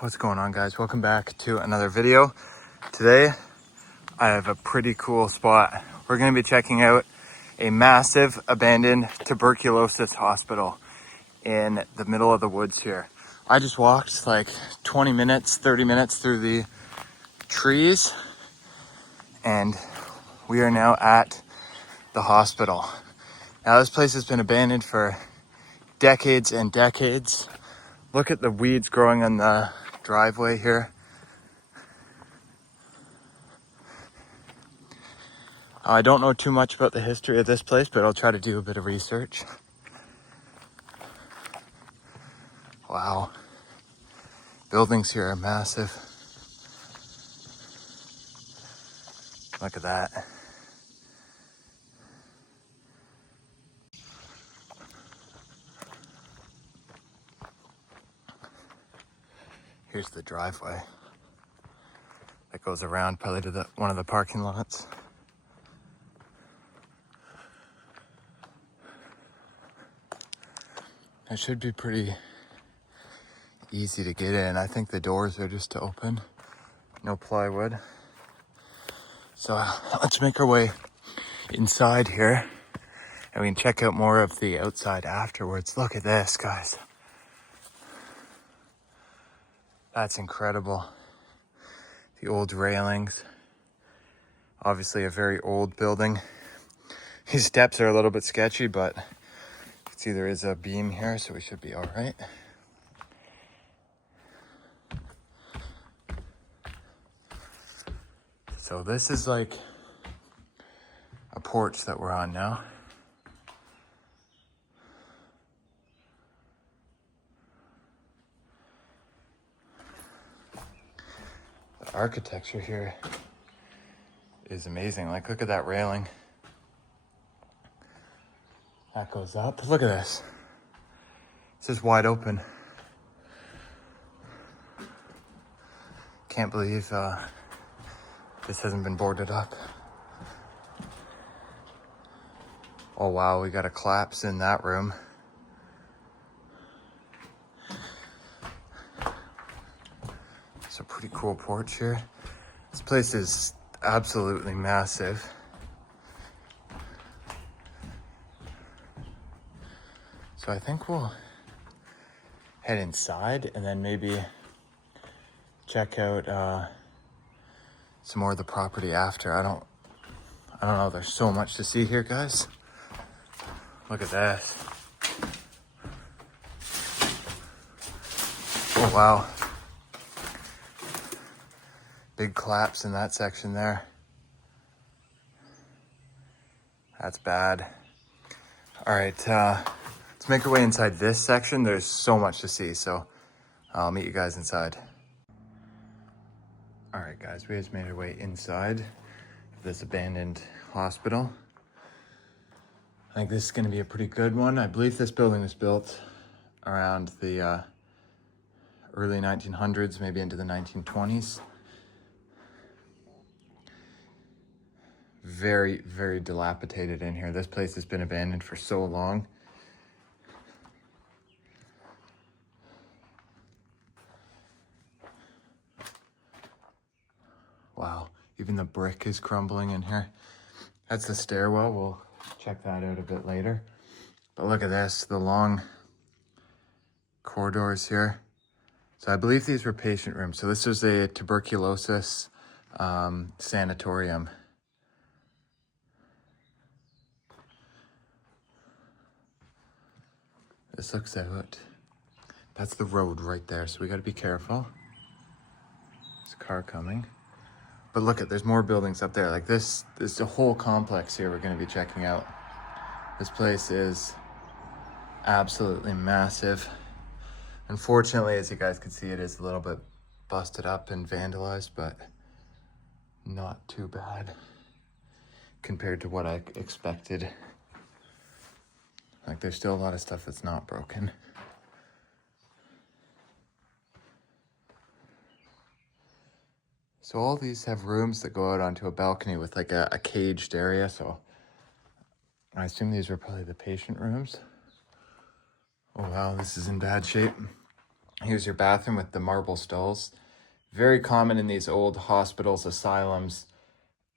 What's going on, guys? Welcome back to another video. Today I have a pretty cool spot. We're going to be checking out a massive abandoned tuberculosis hospital in the middle of the woods here. I just walked like 20 minutes, 30 minutes through the trees, and we are now at the hospital. Now this place has been abandoned for decades and decades. Look at the weeds growing on the driveway here. I don't know too much about the history of this place, but I'll try to do a bit of research. Wow. Buildings here are massive. Look at that. Here's the driveway that goes around probably to one of the parking lots. It should be pretty easy to get in. I think the doors are just to open, no plywood. So let's make our way inside here and we can check out more of the outside afterwards. Look at this, guys. That's incredible. The old railings. Obviously a very old building. These steps are a little bit sketchy, but you can see there is a beam here, so we should be all right. So this is like a porch that we're on now. The architecture here is amazing. Like, look at that railing. That goes up. Look at this. This is wide open. Can't believe this hasn't been boarded up. Oh wow, we got a collapse in that room. It's a pretty cool porch here. This place is absolutely massive. So I think we'll head inside and then maybe check out some more of the property after. I don't know. There's so much to see here, guys. Look at this. Oh wow. Big collapse in that section there. That's bad. All right, let's make our way inside this section. There's so much to see, so I'll meet you guys inside. All right, guys, we just made our way inside this abandoned hospital. I think this is going to be a pretty good one. I believe this building was built around the early 1900s, maybe into the 1920s. Very, very dilapidated in here. This place has been abandoned for so long. Wow, even the brick is crumbling in here. That's the stairwell. We'll check that out a bit later. But look at this, the long corridors here. So I believe these were patient rooms. So this was a tuberculosis sanatorium. This looks out. That's the road right there, so we gotta be careful. There's a car coming. But look at, there's more buildings up there. Like this is a whole complex here we're gonna be checking out. This place is absolutely massive. Unfortunately, as you guys can see, it is a little bit busted up and vandalized, but not too bad compared to what I expected. Like there's still a lot of stuff that's not broken. So all these have rooms that go out onto a balcony with like a caged area. So I assume these were probably the patient rooms. Oh wow, this is in bad shape. Here's your bathroom with the marble stalls. Very common in these old hospitals, asylums,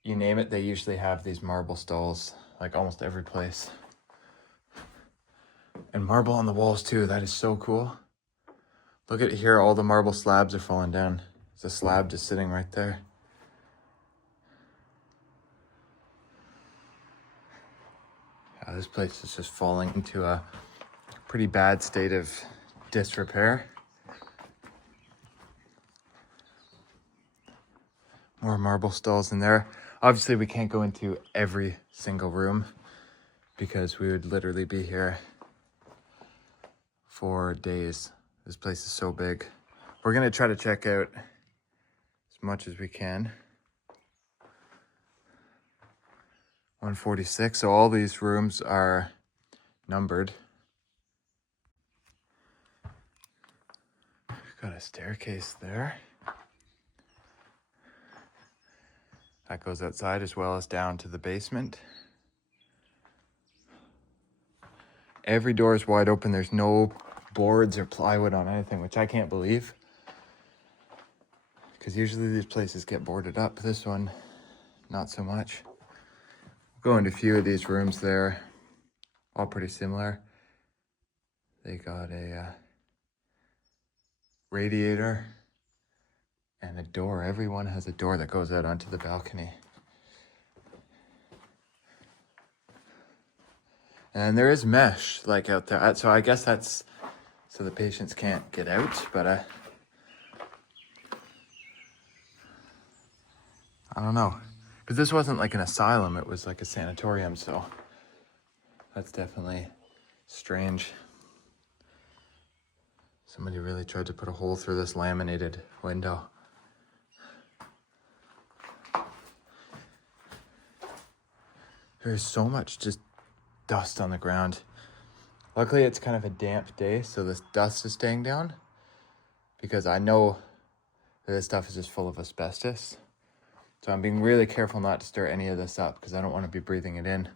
you name it, they usually have these marble stalls, like almost every place. And marble on the walls too, that is so cool. Look at here, all the marble slabs are falling down. There's a slab just sitting right there. Yeah, this place is just falling into a pretty bad state of disrepair. More marble stalls in there. Obviously, we can't go into every single room because we would literally be here for days. This place is so big. We're gonna try to check out as much as we can. 146, so all these rooms are numbered. Got a staircase there. That goes outside as well as down to the basement. Every door is wide open. There's no boards or plywood on anything, which I can't believe. Because usually these places get boarded up. This one, not so much. We'll go into a few of these rooms there. All pretty similar. They got a radiator and a door. Everyone has a door that goes out onto the balcony. And there is mesh like out there. So I guess that's so the patients can't get out, but I don't know. Because this wasn't like an asylum, it was like a sanatorium, so that's definitely strange. Somebody really tried to put a hole through this laminated window. There's so much just dust on the ground. Luckily, it's kind of a damp day, so this dust is staying down because I know that this stuff is just full of asbestos. So I'm being really careful not to stir any of this up because I don't want to be breathing it in.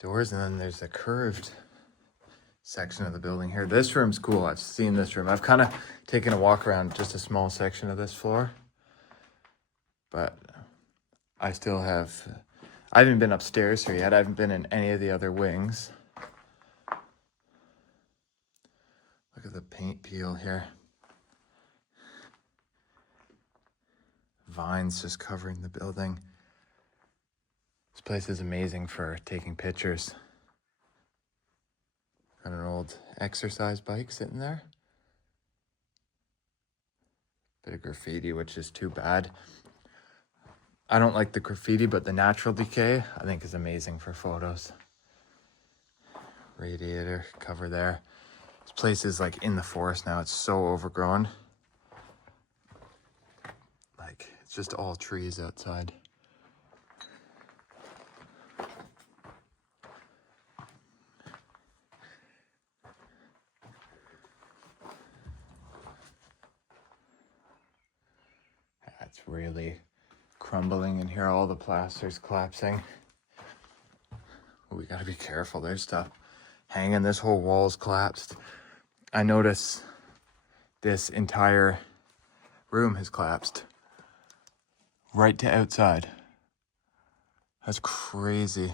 Doors, and then there's a curved section of the building here. This room's cool. I've seen this room. I've kind of taken a walk around just a small section of this floor, but I still have, I haven't been upstairs here yet. I haven't been in any of the other wings. Look at the paint peel here. Vines just covering the building. This place is amazing for taking pictures. Got an old exercise bike sitting there. Bit of graffiti, which is too bad. I don't like the graffiti, but the natural decay I think is amazing for photos. Radiator cover there. This place is like in the forest now. It's so overgrown. Like it's just all trees outside. It's really crumbling in here. All the plaster's collapsing. We gotta be careful. There's stuff hanging. This whole wall's collapsed. I notice this entire room has collapsed right to outside. That's crazy.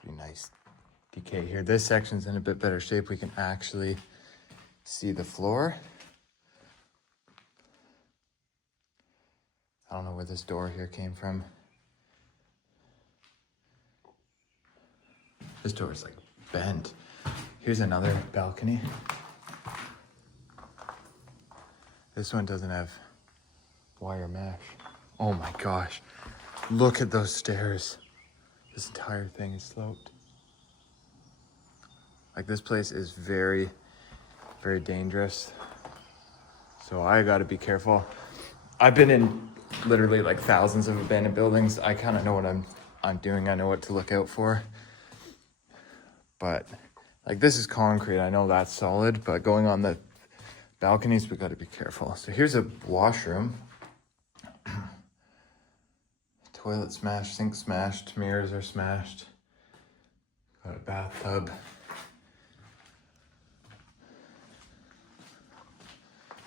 Pretty nice decay here. This section's in a bit better shape. We can actually see the floor. I don't know where this door here came from. This door is like bent. Here's another balcony. This one doesn't have wire mesh. Oh my gosh. Look at those stairs. This entire thing is sloped. Like this place is very, very dangerous. So I gotta be careful. I've been in literally like thousands of abandoned buildings. I kind of know what I'm doing. I know what to look out for. But like this is concrete. I know that's solid, but going on the balconies, we got to be careful. So here's a washroom. Toilet smashed, sink smashed, mirrors are smashed. Got a bathtub.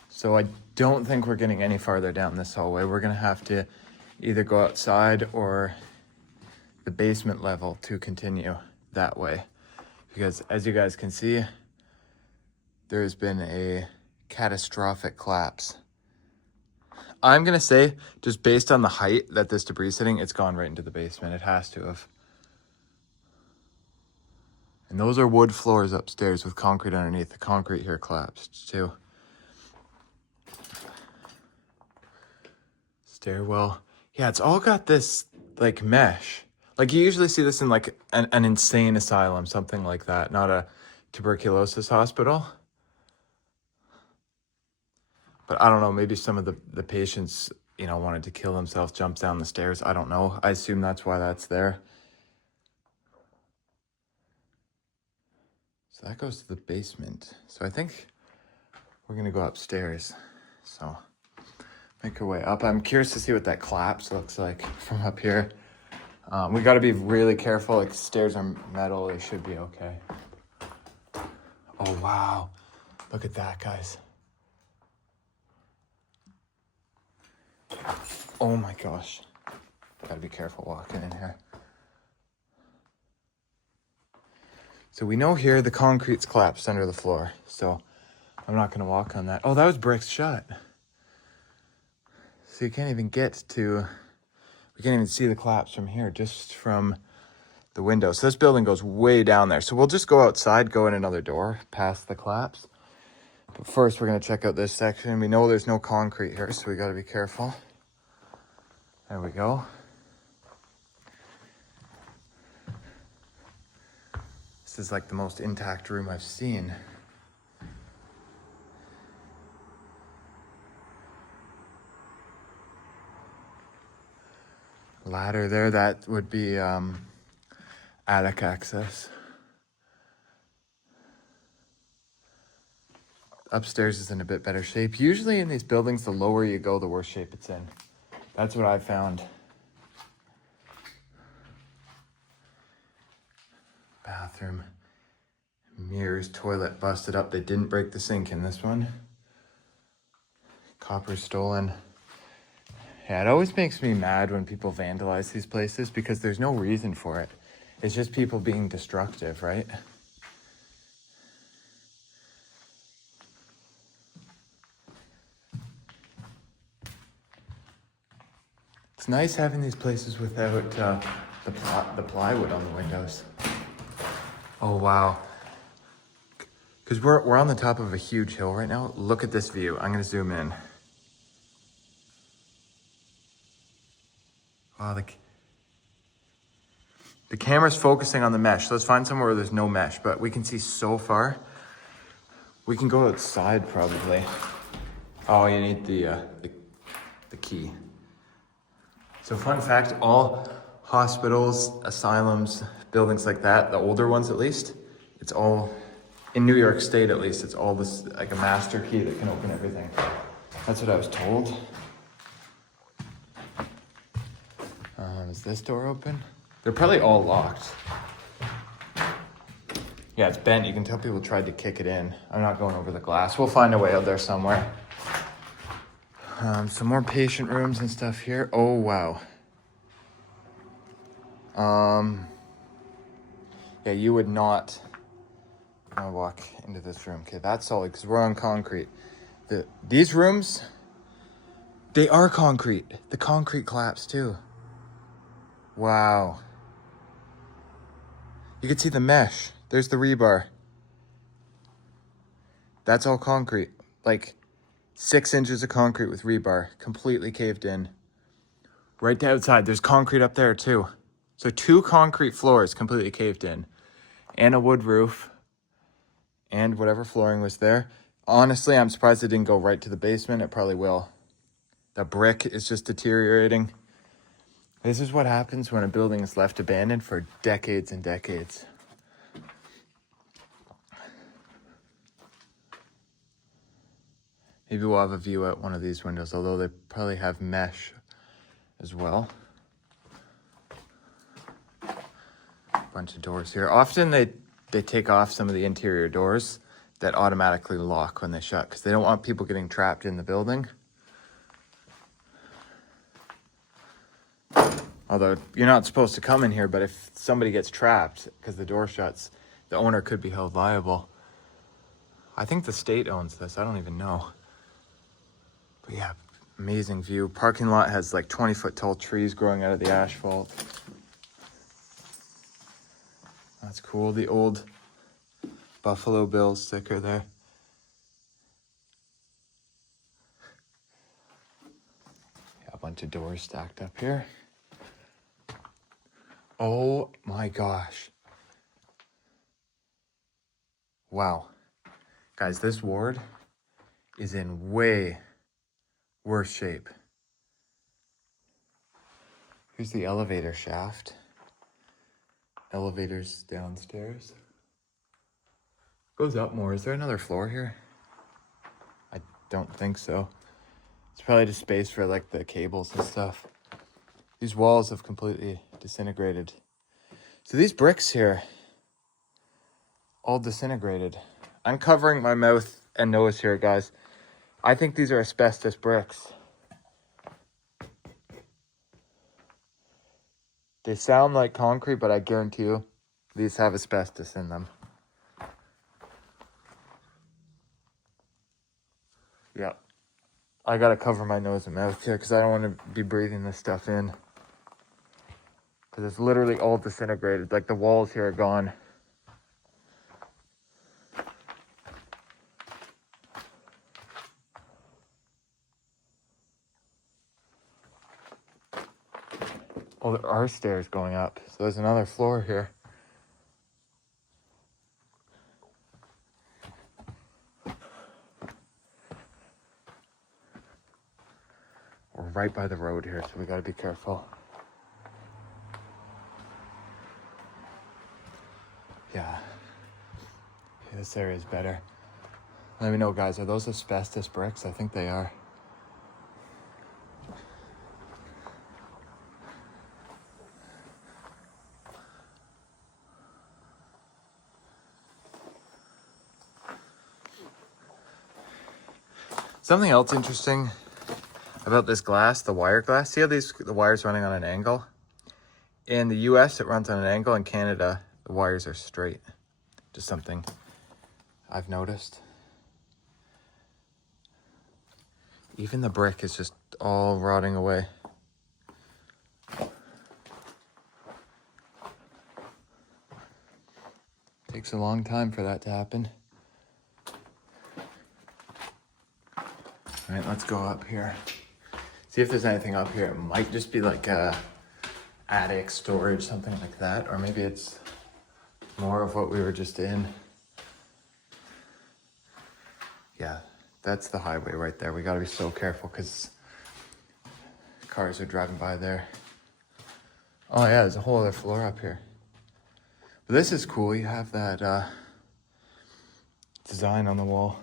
So I don't think we're getting any farther down this hallway. We're gonna have to either go outside or the basement level to continue that way. Because as you guys can see, there's been a catastrophic collapse. I'm gonna say, just based on the height that this debris is sitting, it's gone right into the basement. It has to have. And those are wood floors upstairs with concrete underneath. The concrete here collapsed too. Stairwell. Yeah, it's all got this like mesh. Like you usually see this in like an insane asylum, something like that, not a tuberculosis hospital. But I don't know, maybe some of the patients, you know, wanted to kill themselves, jumps down the stairs. I don't know. I assume that's why that's there. So that goes to the basement. So I think we're gonna go upstairs. So make our way up. I'm curious to see what that collapse looks like from up here. We gotta be really careful. Like stairs are metal, they should be okay. Oh wow, look at that, guys. Oh my gosh. Gotta be careful walking in here. So we know here the concrete's collapsed under the floor, so I'm not gonna walk on that. Oh, that was bricks shut. So you can't even get to, we can't even see the collapse from here, just from the window. So this building goes way down there. So we'll just go outside, go in another door, past the collapse. But first we're gonna check out this section. We know there's no concrete here, so we gotta be careful. There we go. This is like the most intact room I've seen. Ladder there, that would be attic access. Upstairs is in a bit better shape. Usually in these buildings, the lower you go, the worse shape it's in. That's what I've found. Bathroom. Mirrors, toilet busted up. They didn't break the sink in this one. Copper stolen. Yeah, it always makes me mad when people vandalize these places because there's no reason for it. It's just people being destructive, right? It's nice having these places without the plywood on the windows. Oh, wow. Because we're on the top of a huge hill right now. Look at this view. I'm going to zoom in. Wow, the camera's focusing on the mesh. Let's find somewhere where there's no mesh, but we can see so far. We can go outside probably. Oh, you need the key. So fun fact, all hospitals, asylums, buildings like that, the older ones at least, it's all, in New York State at least, it's all this, like a master key that can open everything. That's what I was told. Is this door open? They're probably all locked. Yeah, it's bent. You can tell people tried to kick it in. I'm not going over the glass. We'll find a way out there somewhere. Some more patient rooms and stuff here. Oh, wow. Yeah, you would not want to walk into this room. Okay, that's solid because we're on concrete. These rooms, they are concrete. The concrete collapsed too. Wow. You can see the mesh. There's the rebar. That's all concrete. Like 6 inches of concrete with rebar, completely caved in. Right to outside, there's concrete up there too. So 2 concrete floors completely caved in. And a wood roof. And whatever flooring was there. Honestly, I'm surprised it didn't go right to the basement. It probably will. The brick is just deteriorating. This is what happens when a building is left abandoned for decades and decades. Maybe we'll have a view out one of these windows, although they probably have mesh as well. Bunch of doors here. Often they take off some of the interior doors that automatically lock when they shut because they don't want people getting trapped in the building. Although you're not supposed to come in here, but if somebody gets trapped because the door shuts, the owner could be held liable. I think the state owns this. I don't even know. But yeah, amazing view. Parking lot has like 20-foot tall trees growing out of the asphalt. That's cool. The old Buffalo Bills sticker there. Yeah, a bunch of doors stacked up here. Oh my gosh. Wow. Guys, this ward is in way worse shape. Here's the elevator shaft. Elevators downstairs. Goes up more. Is there another floor here? I don't think so. It's probably just space for like the cables and stuff. These walls have completely disintegrated. So these bricks here, all disintegrated. I'm covering my mouth and nose here, guys. I think these are asbestos bricks. They sound like concrete, but I guarantee you, these have asbestos in them. Yeah. I gotta cover my nose and mouth here because I don't want to be breathing this stuff in. Because it's literally all disintegrated. Like the walls here are gone. Oh, there are stairs going up. So there's another floor here. We're right by the road here, so we gotta be careful. Yeah. This area is better. Let me know, guys. Are those asbestos bricks? I think they are. Something else interesting about this glass, the wire glass. See how the wires running on an angle? In the US, it runs on an angle. In Canada, the wires are straight. Just something I've noticed. Even the brick is just all rotting away. Takes a long time for that to happen. All right, let's go up here. See if there's anything up here. It might just be like a attic storage, something like that. Or maybe it's more of what we were just in. Yeah, that's the highway right there. We gotta be so careful because cars are driving by there. Oh yeah, there's a whole other floor up here. But this is cool. You have that design on the wall.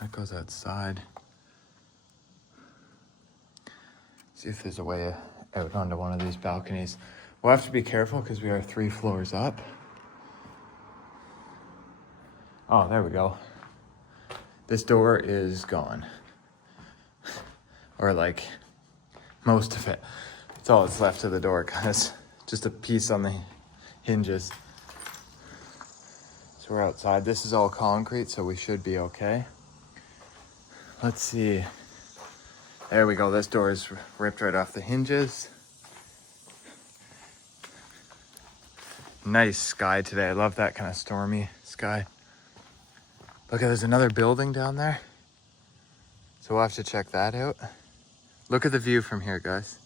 That goes outside. See if there's a way out onto one of these balconies. We'll have to be careful because we are 3 floors up. Oh, there we go. This door is gone. Or like most of it. That's all that's left of the door, guys. Just a piece on the hinges. So we're outside. This is all concrete, so we should be okay. Let's see. There we go. This door is ripped right off the hinges. Nice sky today. I love that kind of stormy sky. Look, there's another building down there. So we'll have to check that out. Look at the view from here, guys.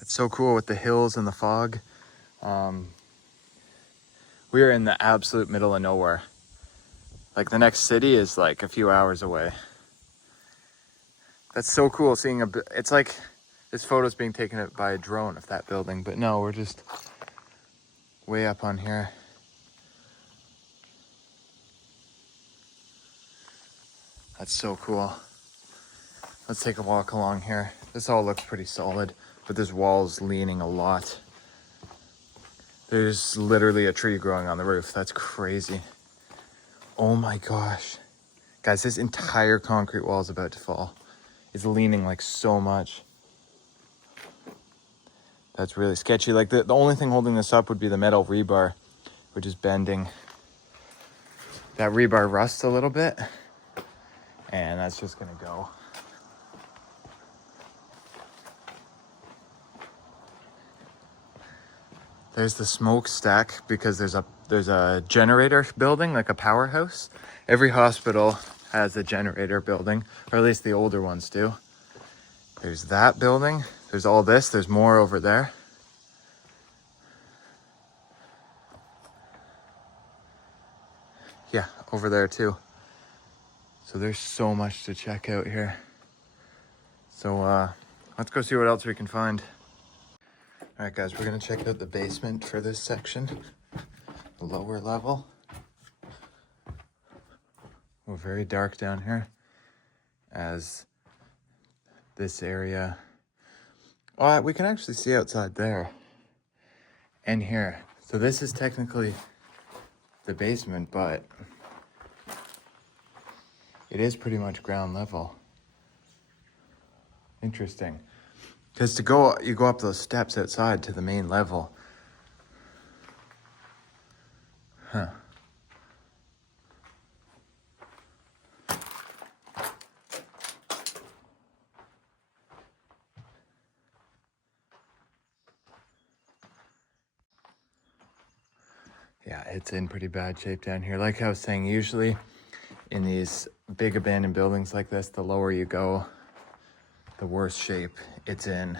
It's so cool with the hills and the fog. We are in the absolute middle of nowhere. Like the next city is like a few hours away. That's so cool seeing it's like this photo's being taken by a drone of that building, but no, we're just way up on here. That's so cool. Let's take a walk along here. This all looks pretty solid, but this wall's leaning a lot. There's literally a tree growing on the roof. That's crazy. Oh my gosh. Guys, this entire concrete wall is about to fall. It's leaning like so much. That's really sketchy. Like the only thing holding this up would be the metal rebar, which is bending. That rebar rusts a little bit, and that's just gonna go. There's the smokestack because there's a generator building, like a powerhouse. Every hospital has a generator building, or at least the older ones do. There's that building. There's all this. There's more over there. Yeah, over there too. So there's so much to check out here. So let's go see what else we can find. All right, guys, we're gonna check out the basement for this section, the lower level. Oh, very dark down here, as this area. Oh, we can actually see outside there and here. So this is technically the basement, but it is pretty much ground level. Interesting. Because you go up those steps outside to the main level. Huh. Yeah, it's in pretty bad shape down here. Like I was saying, usually in these big abandoned buildings like this, the lower you go, the worse shape it's in.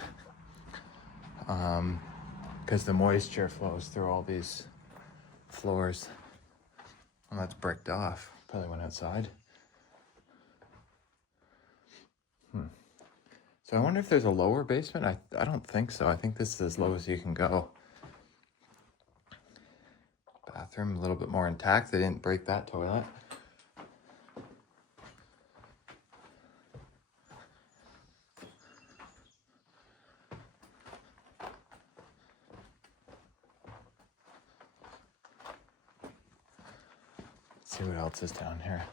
Because the moisture flows through all these floors. Well, that's bricked off. Probably went outside. So I wonder if there's a lower basement. I don't think so. I think this is as low as you can go. Bathroom a little bit more intact. They didn't break that toilet. Let's see what else is down here.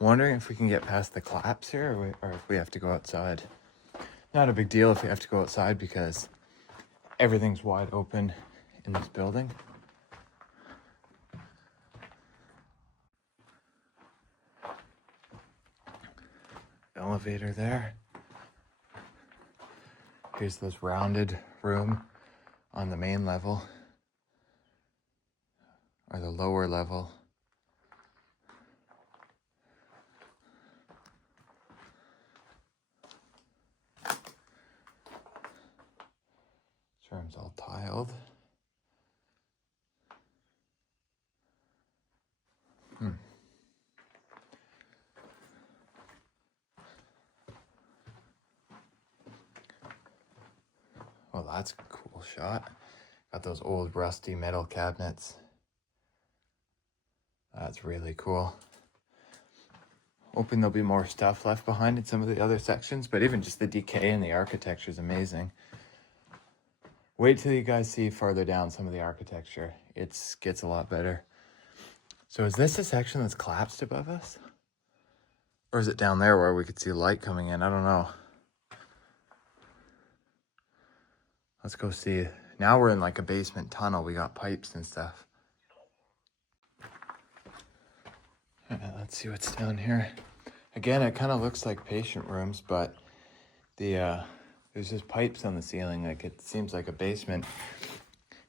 Wondering if we can get past the collapse here, or if we have to go outside. Not a big deal if we have to go outside because everything's wide open in this building. Elevator there. Here's this rounded room on the main level, or the lower level. This room's all tiled. Well, that's a cool shot. Got those old rusty metal cabinets. That's really cool. Hoping there'll be more stuff left behind in some of the other sections, but even just the decay in the architecture is amazing. Wait till you guys see farther down some of the architecture. It gets a lot better. So is this a section that's collapsed above us? Or is it down there where we could see light coming in? I don't know. Let's go see. Now we're in like a basement tunnel. We got pipes and stuff. Let's see what's down here. Again, it kind of looks like patient rooms, but there's just pipes on the ceiling. Like it seems like a basement.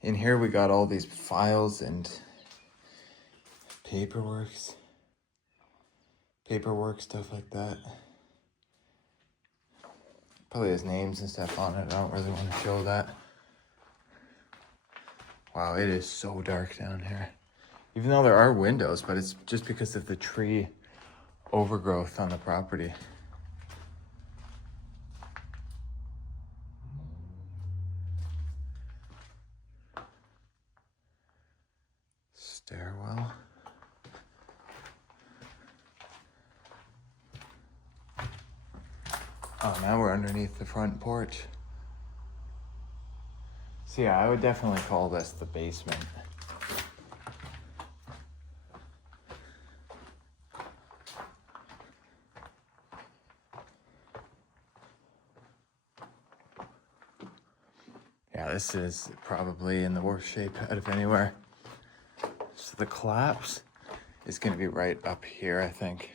In here we got all these files and paperwork, stuff like that. Probably has names and stuff on it. I don't really want to show that. Wow, it is so dark down here. Even though there are windows, but it's just because of the tree overgrowth on the property. Oh, now we're underneath the front porch. So yeah, I would definitely call this the basement. Yeah, this is probably in the worst shape out of anywhere. So the collapse is going to be right up here, I think.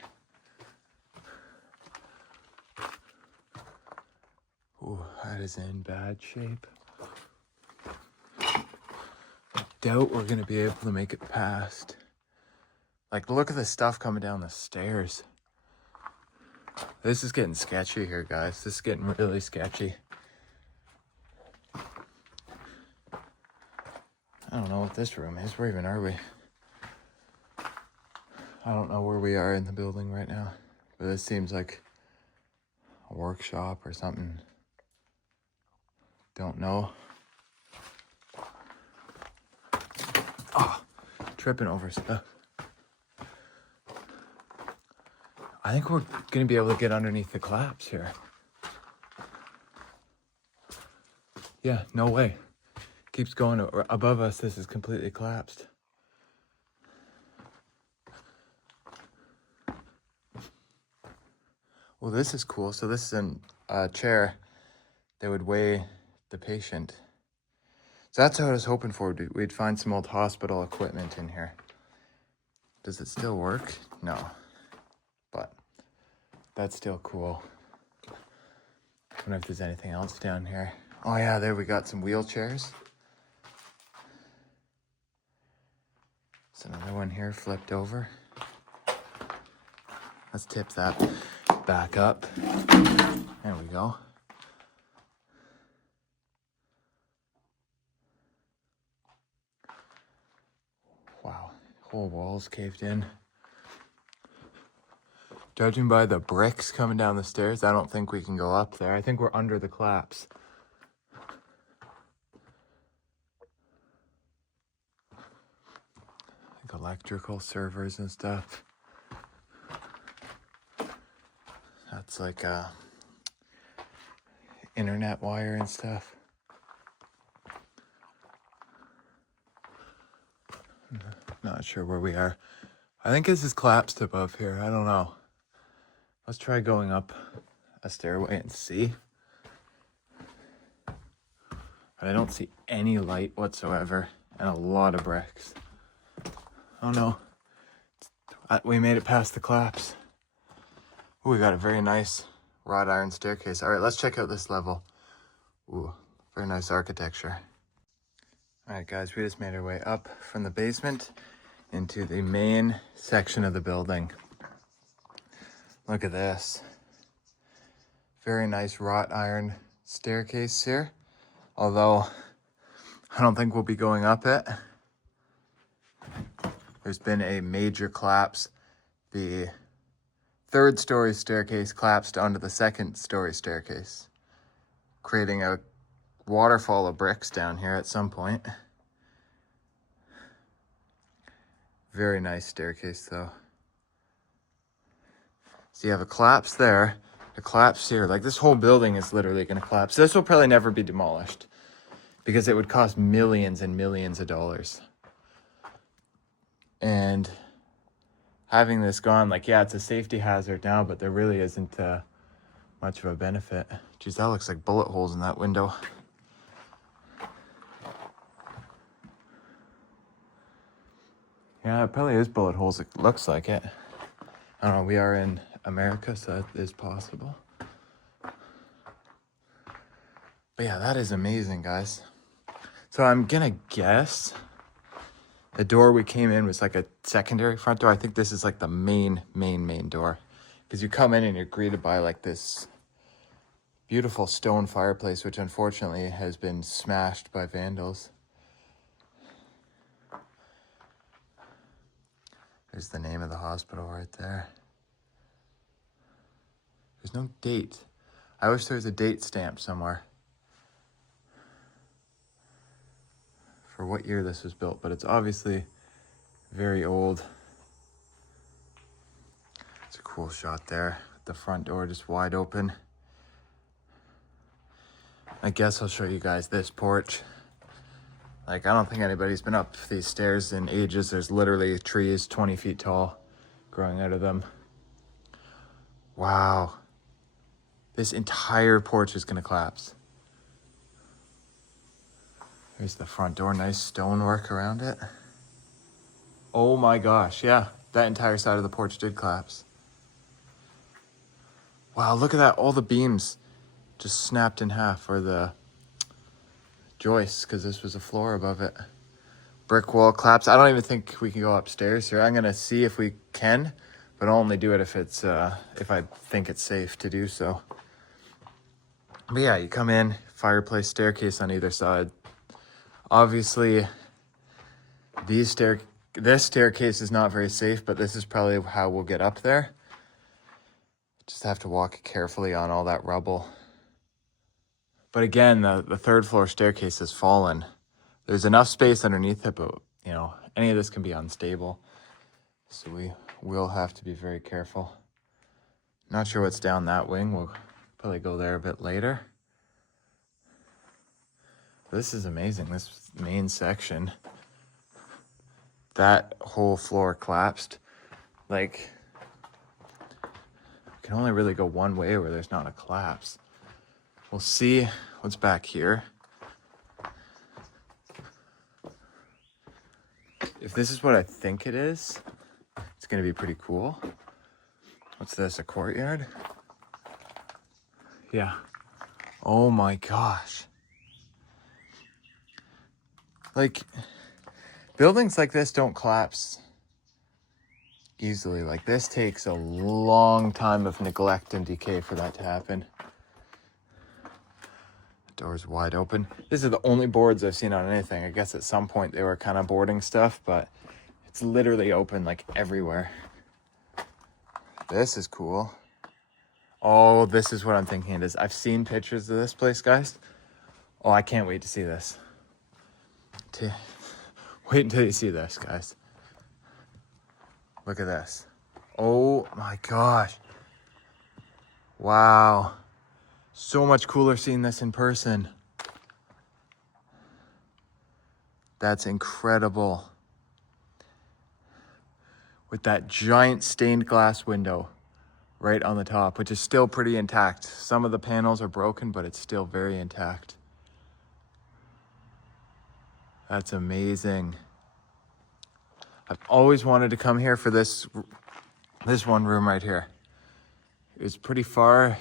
Ooh, that is in bad shape. I doubt we're going to be able to make it past. Like, look at the stuff coming down the stairs. This is getting sketchy here, guys. This is getting really sketchy. I don't know what this room is. Where even are we? I don't know where we are in the building right now. But this seems like a workshop or something. Don't know. Oh, tripping over stuff. I think we're going to be able to get underneath the collapse here. Yeah, no way. Keeps going above us. This is completely collapsed. Well, this is cool. So this is a chair that would weigh the patient. So that's what I was hoping for. We'd find some old hospital equipment in here. Does it still work? No. But that's still cool. I wonder if there's anything else down here. Oh yeah, there we got some wheelchairs. There's another one here flipped over. Let's tip that back up. There we go. Wow, whole wall's caved in. Judging by the bricks coming down the stairs, I don't think we can go up there. I think we're under the collapse. Like electrical servers and stuff. That's like internet wire and stuff. Not sure where we are. I think this is collapsed above here. I don't know. Let's try going up a stairway and see. But I don't see any light whatsoever and a lot of bricks. Oh no. We made it past the collapse. Ooh, we got a very nice wrought iron staircase. All right, let's check out this level. Ooh, very nice architecture. All right, guys, we just made our way up from the basement into the main section of the building. Look at this. Very nice wrought iron staircase here. Although, I don't think we'll be going up it. There's been a major collapse. The third-story staircase collapsed onto the second-story staircase, creating a waterfall of bricks down here at some point. Very nice staircase, though. So you have a collapse there, a collapse here. Like, this whole building is literally going to collapse. This will probably never be demolished because it would cost millions and millions of dollars. And having this gone, like, yeah, it's a safety hazard now, but there really isn't much of a benefit. Geez, that looks like bullet holes in that window. Yeah, it probably is bullet holes. It looks like it. I don't know, we are in America, so that is possible. But yeah, that is amazing, guys. So I'm gonna guess the door we came in was like a secondary front door. I think this is like the main door. Because you come in and you're greeted by like this beautiful stone fireplace, which unfortunately has been smashed by vandals. There's the name of the hospital right there. There's no date. I wish there was a date stamp somewhere for what year this was built, but it's obviously very old. It's a cool shot there. The front door just wide open. I guess I'll show you guys this porch. Like, I don't think anybody's been up these stairs in ages. There's literally trees 20 feet tall growing out of them. Wow. This entire porch is gonna collapse. There's the front door, nice stonework around it. Oh my gosh, yeah, that entire side of the porch did collapse. Wow, look at that, all the beams just snapped in half, or the joists, because this was a floor above it. Brick wall collapse. I don't even think we can go upstairs here. I'm gonna see if we can, but I'll only do it if it's if I think it's safe to do so. But yeah, you come in, fireplace, staircase on either side. Obviously, this staircase is not very safe, but this is probably how we'll get up there. Just have to walk carefully on all that rubble. But again, the third floor staircase has fallen. There's enough space underneath it, but you know, any of this can be unstable. So we will have to be very careful. Not sure what's down that wing. We'll probably go there a bit later. This is amazing, this main section. That whole floor collapsed. Like, you can only really go one way where there's not a collapse. We'll see what's back here. If this is what I think it is, it's gonna be pretty cool. What's this, a courtyard? Yeah. Oh my gosh. Like, buildings like this don't collapse easily. Like, this takes a long time of neglect and decay for that to happen. The door's wide open. These are the only boards I've seen on anything. I guess at some point they were kind of boarding stuff, but it's literally open like everywhere. This is cool. Oh, this is what I'm thinking it is. I've seen pictures of this place, guys. Oh, I can't wait to see this. Wait until you see this, guys. Look at this. Oh my gosh. Wow. So much cooler seeing this in person. That's incredible. With that giant stained glass window right on the top, which is still pretty intact. Some of the panels are broken, but it's still very intact. That's amazing. I've always wanted to come here for this one room right here. It's pretty far.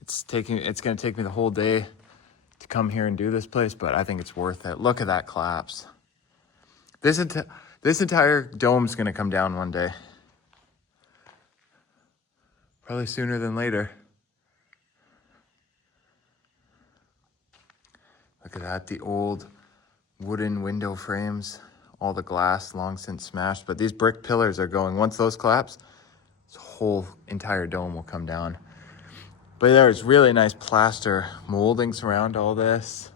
It's gonna take me the whole day to come here and do this place, but I think it's worth it. Look at that collapse. This entire dome's gonna come down one day. Probably sooner than later. Look at that, the old wooden window frames, all the glass long since smashed, but these brick pillars are going, once those collapse, this whole entire dome will come down. But there's really nice plaster moldings around all this.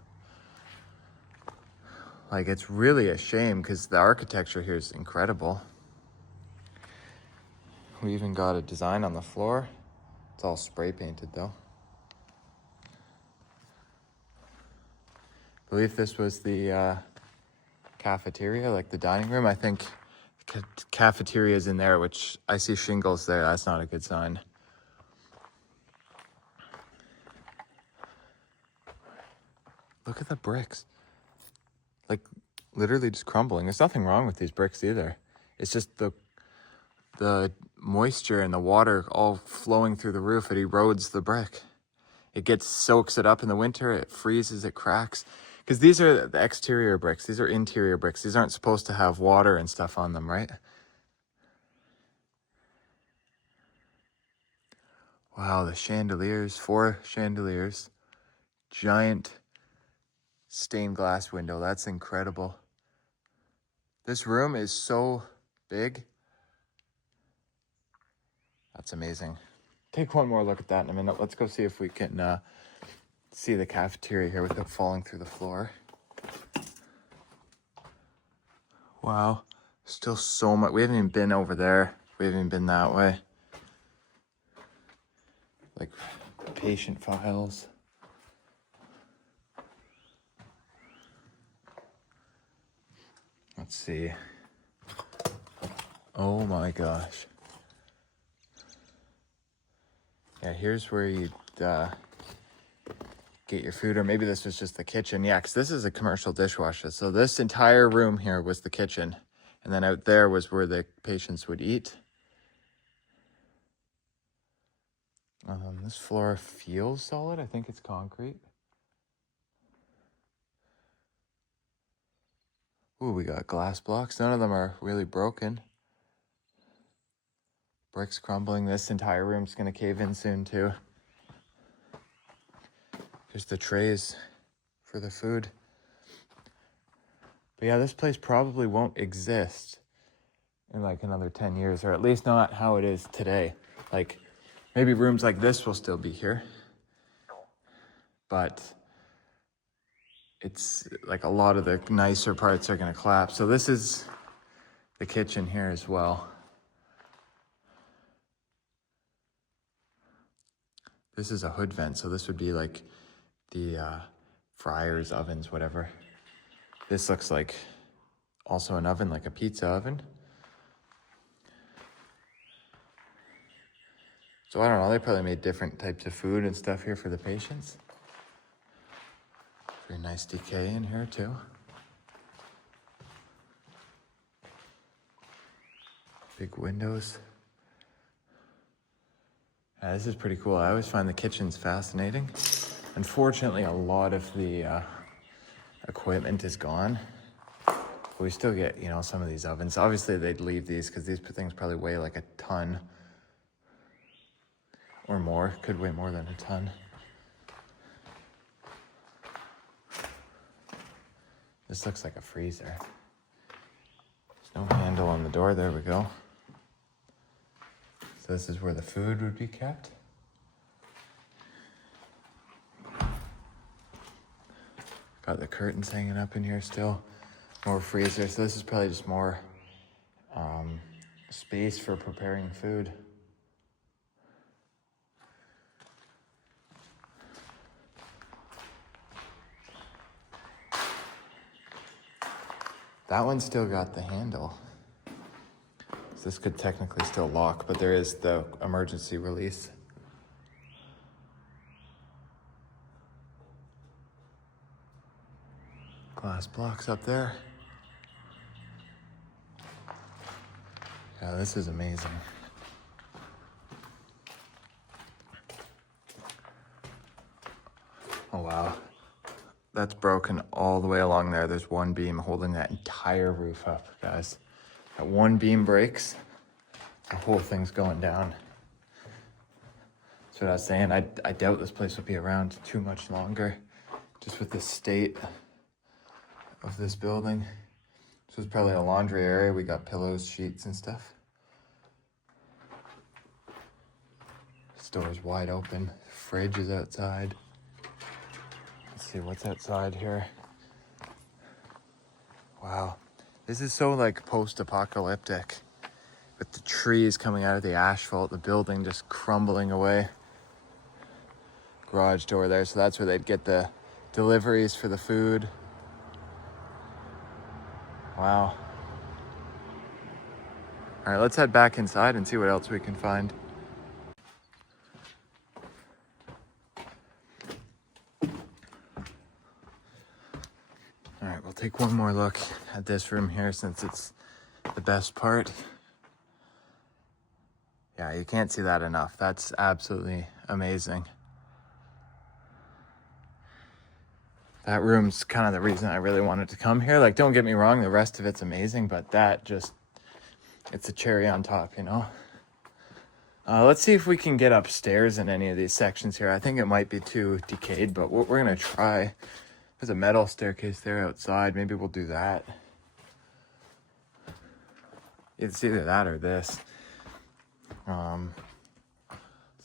Like, it's really a shame because the architecture here is incredible. We even got a design on the floor. It's all spray painted though. I believe this was the cafeteria, like the dining room. I think cafeteria is in there, which I see shingles there. That's not a good sign. Look at the bricks. Like, literally just crumbling. There's nothing wrong with these bricks either. It's just the moisture and the water all flowing through the roof. It erodes the brick. It soaks it up in the winter. It freezes, it cracks. Because these are the exterior bricks. These are interior bricks. These aren't supposed to have water and stuff on them, right? Wow, the chandeliers, 4 chandeliers. Giant stained glass window. That's incredible. This room is so big. That's amazing. Take one more look at that in a minute. Let's go see if we can see the cafeteria here without falling through the floor. Wow, still so much. We haven't even been over there. We haven't even been that way. Like, patient files. Let's see. Oh my gosh. Yeah, here's where you'd get your food, or maybe this was just the kitchen. Yeah, because this is a commercial dishwasher. So this entire room here was the kitchen. And then out there was where the patients would eat. This floor feels solid. I think it's concrete. Ooh, we got glass blocks. None of them are really broken. Bricks crumbling. This entire room's gonna cave in soon too. There's the trays for the food. But yeah, this place probably won't exist in like another 10 years, or at least not how it is today. Like maybe rooms like this will still be here, but it's like a lot of the nicer parts are gonna collapse. So this is the kitchen here as well. This is a hood vent, so this would be like the fryers, ovens, whatever. This looks like also an oven, like a pizza oven. So I don't know, they probably made different types of food and stuff here for the patients. Very nice decay in here too. Big windows. Yeah, this is pretty cool. I always find the kitchens fascinating. Unfortunately, a lot of the equipment is gone. But we still get, you know, some of these ovens. Obviously, they'd leave these because these things probably weigh like a ton or more. Could weigh more than a ton. This looks like a freezer. There's no handle on the door. There we go. So this is where the food would be kept. Got the curtains hanging up in here still. More freezer. So this is probably just more space for preparing food. That one still got the handle. So this could technically still lock, but there is the emergency release. Glass blocks up there. Yeah, this is amazing. Oh, wow. That's broken all the way along there. There's one beam holding that entire roof up, guys. That one beam breaks, the whole thing's going down. That's what I was saying. I doubt this place will be around too much longer, just with the state of this building. This was probably a laundry area. We got pillows, sheets, and stuff. Store's wide open. Fridge is outside. Let's see what's outside here. Wow. This is so like post-apocalyptic, with the trees coming out of the asphalt, the building just crumbling away. Garage door there, so that's where they'd get the deliveries for the food. Wow. All right, let's head back inside and see what else we can find. All right, we'll take one more look at this room here since it's the best part. Yeah, you can't see that enough. That's absolutely amazing. That room's kind of the reason I really wanted to come here. Like, don't get me wrong, the rest of it's amazing, but that just, it's a cherry on top, you know? Let's see if we can get upstairs in any of these sections here. I think it might be too decayed, but we're gonna try. There's a metal staircase there outside. Maybe we'll do that. It's either that or this.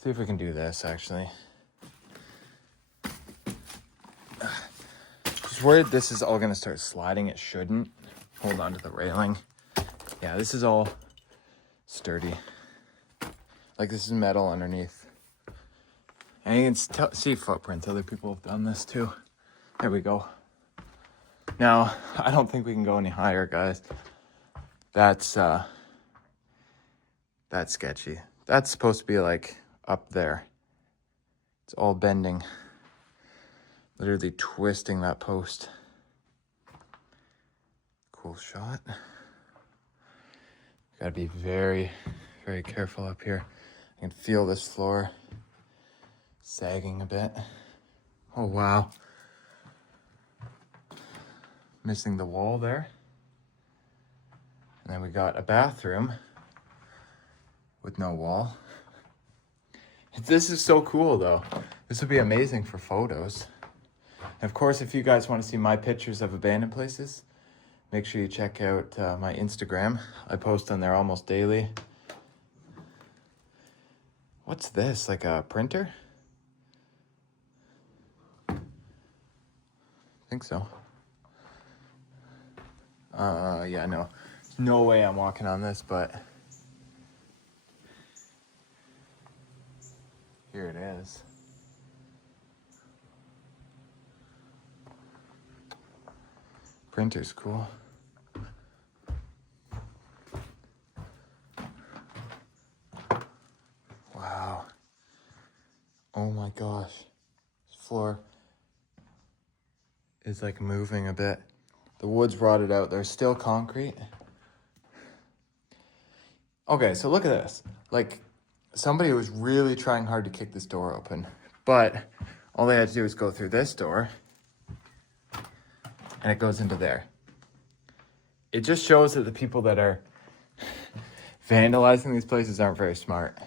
See if we can do this, actually. Just worried this is all gonna start sliding. It shouldn't. Hold on to the railing. Yeah, this is all sturdy. Like, this is metal underneath. And you can see footprints. Other people have done this too. There we go. Now, I don't think we can go any higher, guys. That's sketchy. That's supposed to be like up there. It's all bending. Literally twisting that post. Cool shot. Gotta be very, very careful up here. I can feel this floor sagging a bit. Oh, wow. Missing the wall there. And then we got a bathroom with no wall. This is so cool though. This would be amazing for photos. And of course, if you guys want to see my pictures of abandoned places, make sure you check out my Instagram. I post on there almost daily. What's this, like a printer? I think so. Yeah, no. There's no way I'm walking on this, but here it is. Printer's cool. Wow. Oh my gosh. This floor is like moving a bit. The wood's rotted out. There's still concrete. Okay, so look at this. Like, somebody was really trying hard to kick this door open, but all they had to do was go through this door, and it goes into there. It just shows that the people that are vandalizing these places aren't very smart.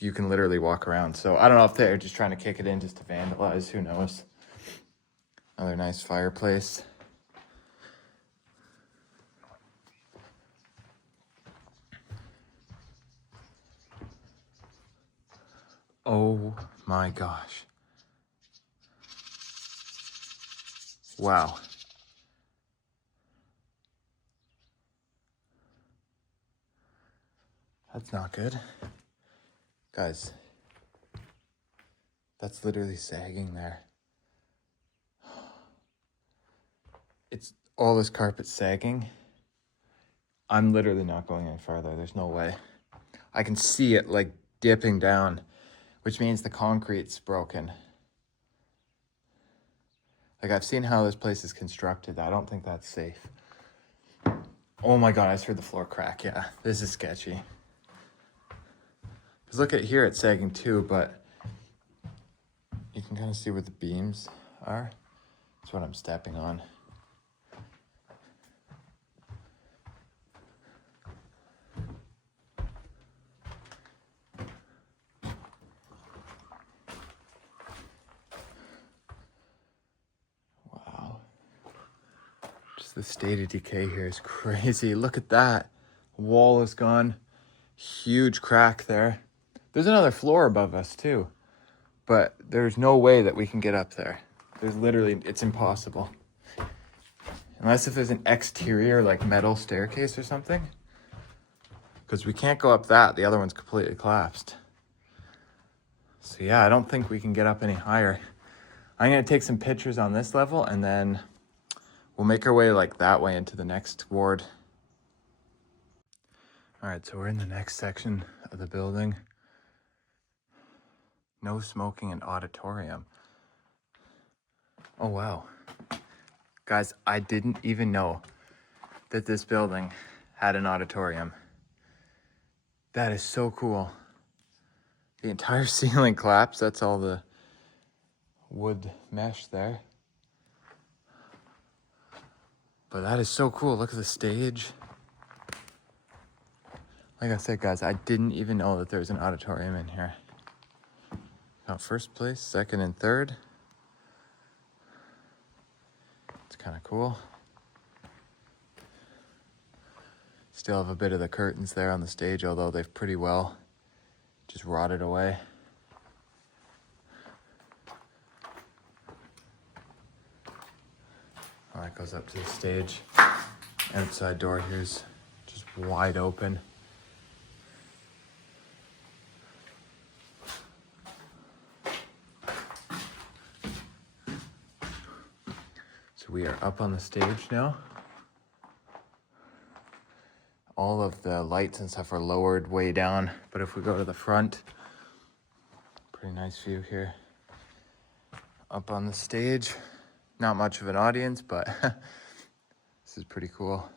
You can literally walk around. So I don't know if they're just trying to kick it in just to vandalize. Who knows? Another nice fireplace. Oh my gosh. Wow. That's not good. Guys, that's literally sagging there. It's all this carpet sagging. I'm literally not going any farther. There's no way. I can see it like dipping down, which means the concrete's broken. Like, I've seen how this place is constructed. I don't think that's safe. Oh my God, I just heard the floor crack. Yeah, this is sketchy. Because look at here, it's sagging too, but you can kind of see where the beams are. That's what I'm stepping on. Wow. Just the state of decay here is crazy. Look at that. Wall is gone. Huge crack there. There's another floor above us too, but there's no way that we can get up there. There's literally, it's impossible. Unless if there's an exterior like metal staircase or something, because we can't go up that. The other one's completely collapsed. So yeah, I don't think we can get up any higher. I'm gonna take some pictures on this level and then we'll make our way like that way into the next ward. All right, so we're in the next section of the building. No smoking in auditorium. Oh, wow. Guys, I didn't even know that this building had an auditorium. That is so cool. The entire ceiling collapsed. That's all the wood mesh there. But that is so cool. Look at the stage. Like I said, guys, I didn't even know that there was an auditorium in here. Got first place, second, and third. It's kind of cool. Still have a bit of the curtains there on the stage, although they've pretty well just rotted away. Oh, that goes up to the stage. Outside door here's just wide open. So we are up on the stage now. All of the lights and stuff are lowered way down, but if we go to the front, pretty nice view here. Up on the stage, not much of an audience, but this is pretty cool.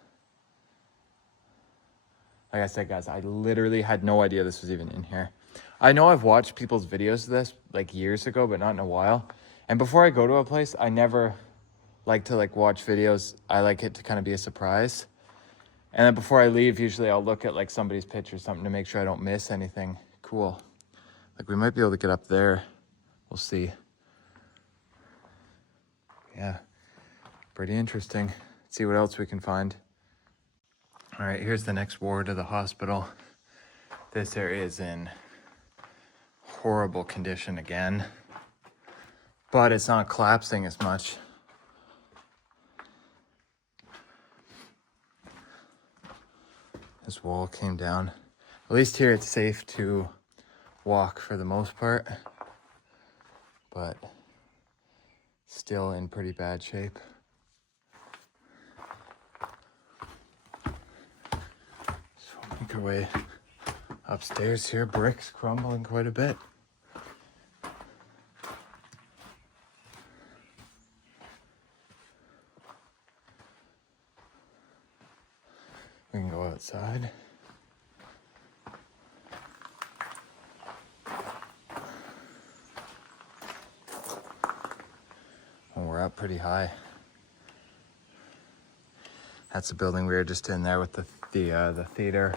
Like I said, guys, I literally had no idea this was even in here. I know I've watched people's videos of this like years ago, but not in a while. And before I go to a place, I never like to watch videos. I like it to kind of be a surprise. And then before I leave, usually I'll look at like somebody's picture or something to make sure I don't miss anything cool. Like we might be able to get up there. We'll see. Yeah, pretty interesting. Let's see what else we can find. All right, here's the next ward of the hospital. This area is in horrible condition again, but it's not collapsing as much. This wall came down. At least here it's safe to walk for the most part, but still in pretty bad shape. So we'll make our way upstairs here. Bricks crumbling quite a bit. We can go outside. And we're up pretty high. That's the building we were just in there with the theater.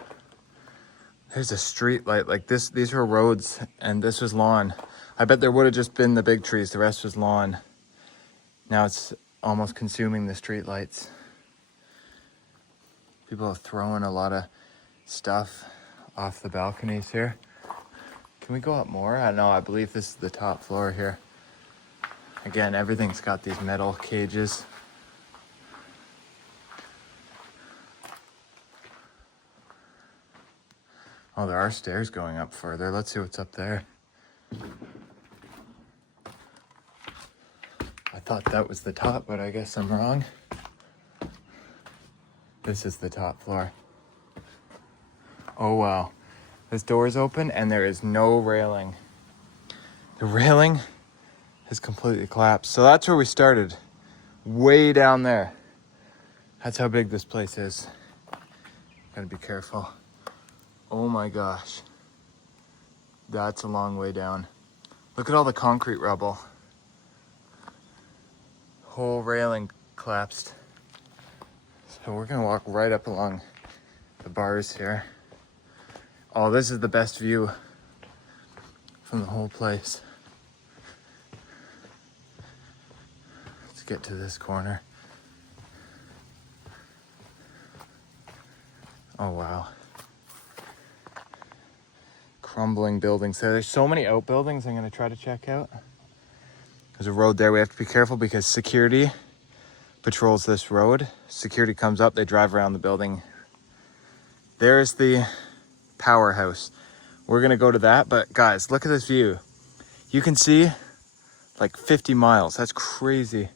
There's a street light like this. These were roads and this was lawn. I bet there would have just been the big trees. The rest was lawn. Now it's almost consuming the street lights. People are throwing a lot of stuff off the balconies here. Can we go up more? I don't know. I believe this is the top floor here. Again, everything's got these metal cages. Oh, there are stairs going up further. Let's see what's up there. I thought that was the top, but I guess I'm wrong. This is the top floor. Oh, wow. This door is open and there is no railing. The railing has completely collapsed. So that's where we started. Way down there. That's how big this place is. Gotta be careful. Oh my gosh. That's a long way down. Look at all the concrete rubble. Whole railing collapsed. So we're gonna walk right up along the bars here. Oh, this is the best view from the whole place. Let's get to this corner. Oh, wow. Crumbling buildings there. There's so many outbuildings I'm gonna try to check out. There's a road there. We have to be careful because security patrols this road. Security comes up, they drive around the building. There's the Powerhouse. We're gonna go to that, but guys, look at this view. You can see like 50 miles. That's crazy.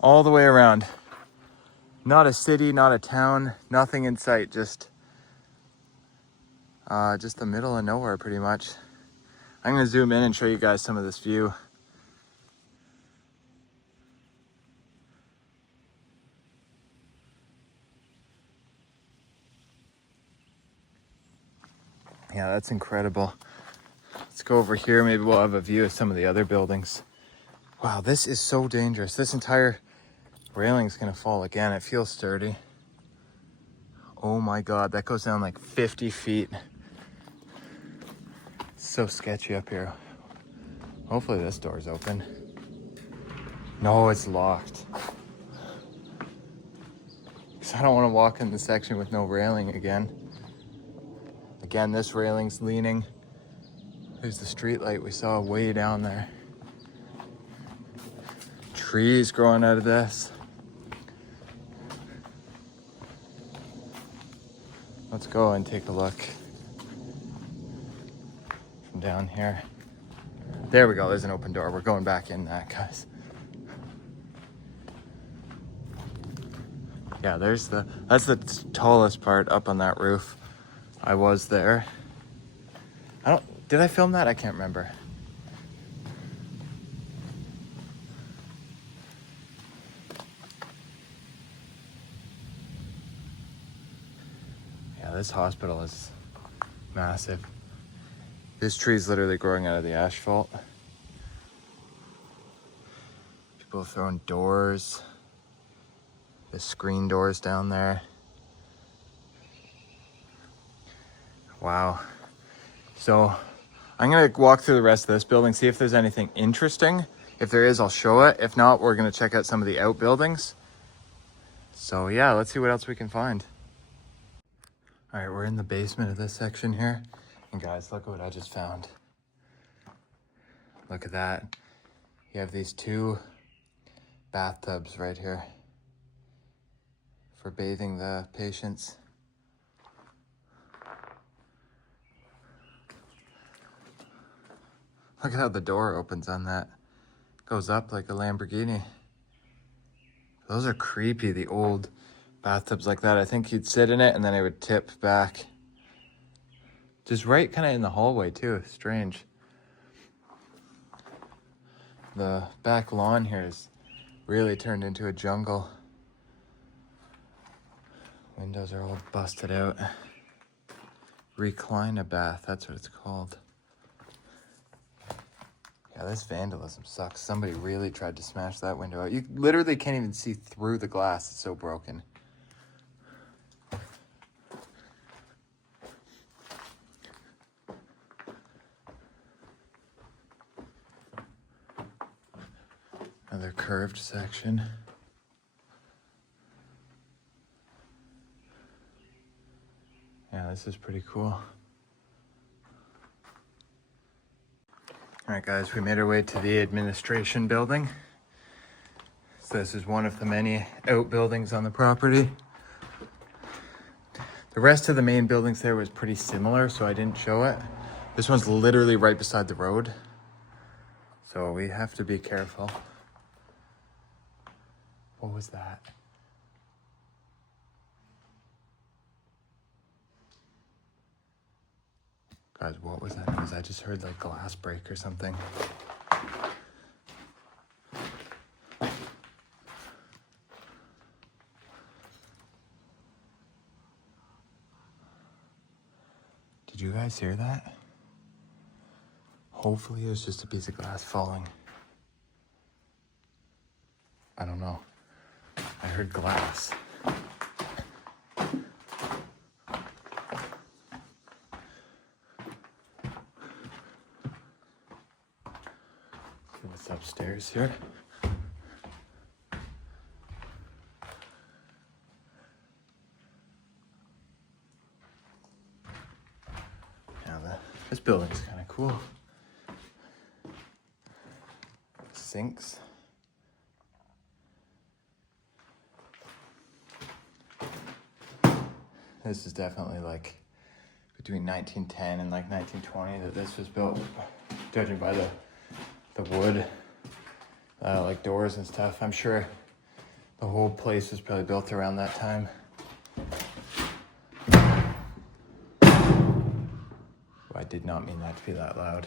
All the way around. Not a city, not a town, nothing in sight. Just the middle of nowhere pretty much. I'm gonna zoom in and show you guys some of this view. Yeah, that's incredible. Let's go over here. Maybe we'll have a view of some of the other buildings. Wow, this is so dangerous. This entire railing's gonna fall again. It feels sturdy. Oh my God, that goes down like 50 feet. It's so sketchy up here. Hopefully this door's open. No, it's locked. Because I don't want to walk in the section with no railing again. Again, this railing's leaning. There's the street light we saw way down there. Trees growing out of this. Let's go and take a look from down here. There we go, there's an open door. We're going back in that, guys. Yeah, that's the tallest part up on that roof. I was there. Did I film that? I can't remember. Yeah, this hospital is massive. This tree is literally growing out of the asphalt. People throwing doors. The screen doors down there. Wow. So I'm gonna walk through the rest of this building, see if there's anything interesting. If there is, I'll show it. If not, we're gonna check out some of the outbuildings. So yeah, let's see what else we can find. All right, we're in the basement of this section here. And guys, look at what I just found. Look at that. You have these 2 bathtubs right here for bathing the patients. Look at how the door opens on that. Goes up like a Lamborghini. Those are creepy, the old bathtubs like that. I think you'd sit in it and then it would tip back. Just right kind of in the hallway too, strange. The back lawn here is really turned into a jungle. Windows are all busted out. Recline-a-bath, that's what it's called. Yeah, this vandalism sucks. Somebody really tried to smash that window out. You literally can't even see through the glass. It's so broken. Another curved section. Yeah, this is pretty cool. All right, guys, we made our way to the administration building. So this is one of the many outbuildings on the property. The rest of the main buildings there was pretty similar, so I didn't show it. This one's literally right beside the road, so we have to be careful. What was that? Guys, what was that noise? I just heard like glass break or something. Did you guys hear that? Hopefully it was just a piece of glass falling. I don't know. I heard glass. See what's upstairs here. This building's kind of cool. Sinks. This is definitely like between 1910 and like 1920 that this was built, judging by the wood, like doors and stuff. I'm sure the whole place was probably built around that time. I did not mean that to be that loud.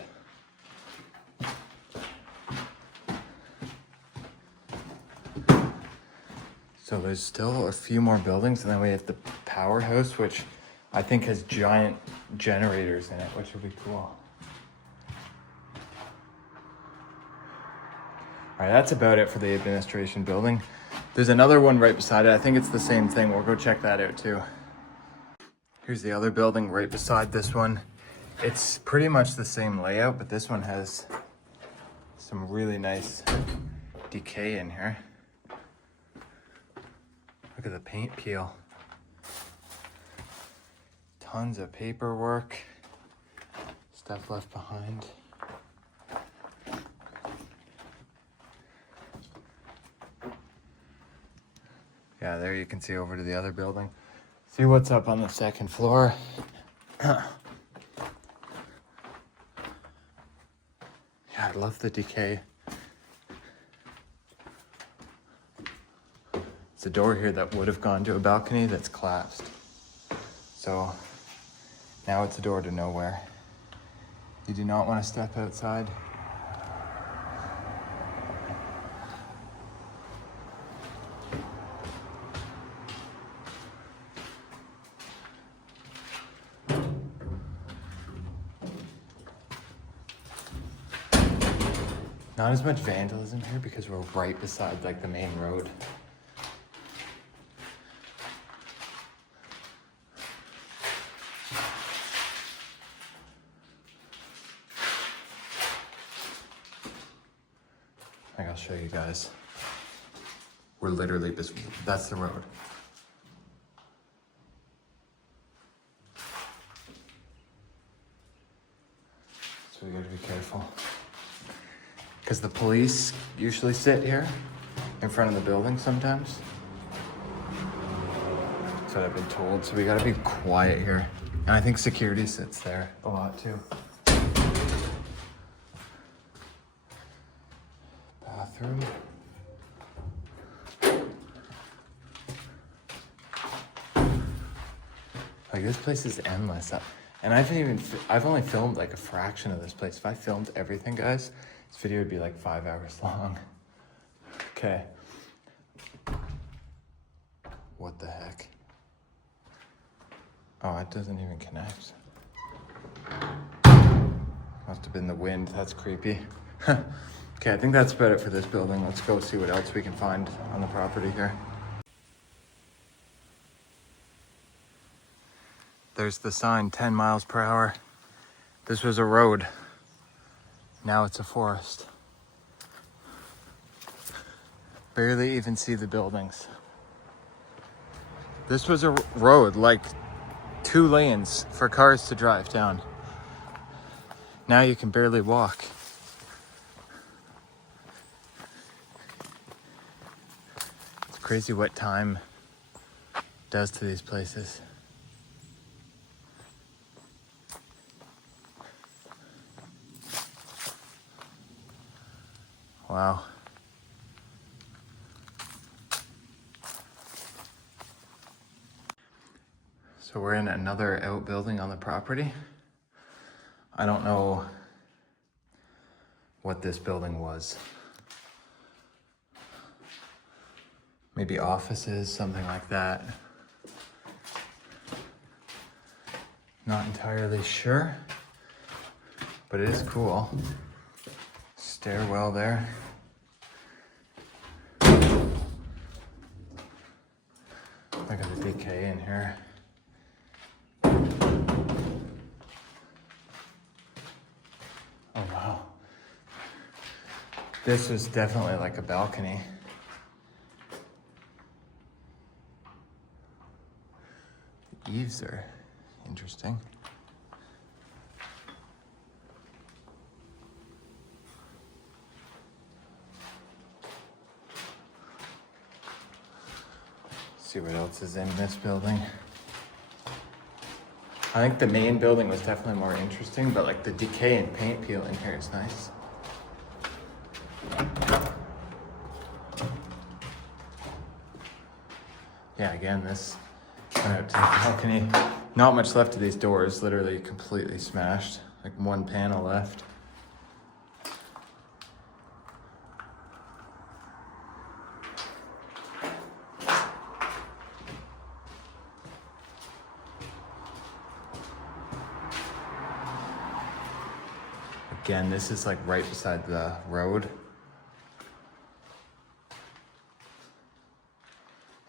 So there's still a few more buildings, and then we have the Powerhouse, which I think has giant generators in it, which would be cool. All right, that's about it for the administration building. There's another one right beside it. I think it's the same thing. We'll go check that out too. Here's the other building right beside this one. It's pretty much the same layout, but this one has some really nice decay in here. Look at the paint peel. Tons of paperwork, stuff left behind. Yeah, there you can see over to the other building. See what's up on the second floor. Yeah, I love the decay. It's a door here that would have gone to a balcony that's collapsed. So now it's a door to nowhere. You do not want to step outside. Not as much vandalism here because we're right beside like the main road. Like, I'll show you guys. We're literally that's the road. So we gotta be careful. Because the police usually sit here in front of the building sometimes. That's what I've been told. So we gotta be quiet here. And I think security sits there a lot too. Bathroom. Like, this place is endless. And I've only filmed like a fraction of this place. If I filmed everything, guys, this video would be like 5 hours long. Okay. What the heck? Oh, it doesn't even connect. Must have been the wind. That's creepy. Okay, I think that's about it for this building. Let's go see what else we can find on the property here. There's the sign, 10 miles per hour. This was a road. Now it's a forest. Barely even see the buildings. This was a road, like 2 lanes for cars to drive down. Now you can barely walk. It's crazy what time does to these places. Wow. So we're in another outbuilding on the property. I don't know what this building was. Maybe offices, something like that. Not entirely sure, but it is cool. Stairwell there. Look at the decay in here. Oh wow. This was definitely like a balcony. The eaves are interesting. See what else is in this building. I think the main building was definitely more interesting, but like the decay and paint peel in here is nice. Yeah, again, this went out to the balcony. Not much left of these doors, literally completely smashed. Like one panel left. Again, this is like right beside the road.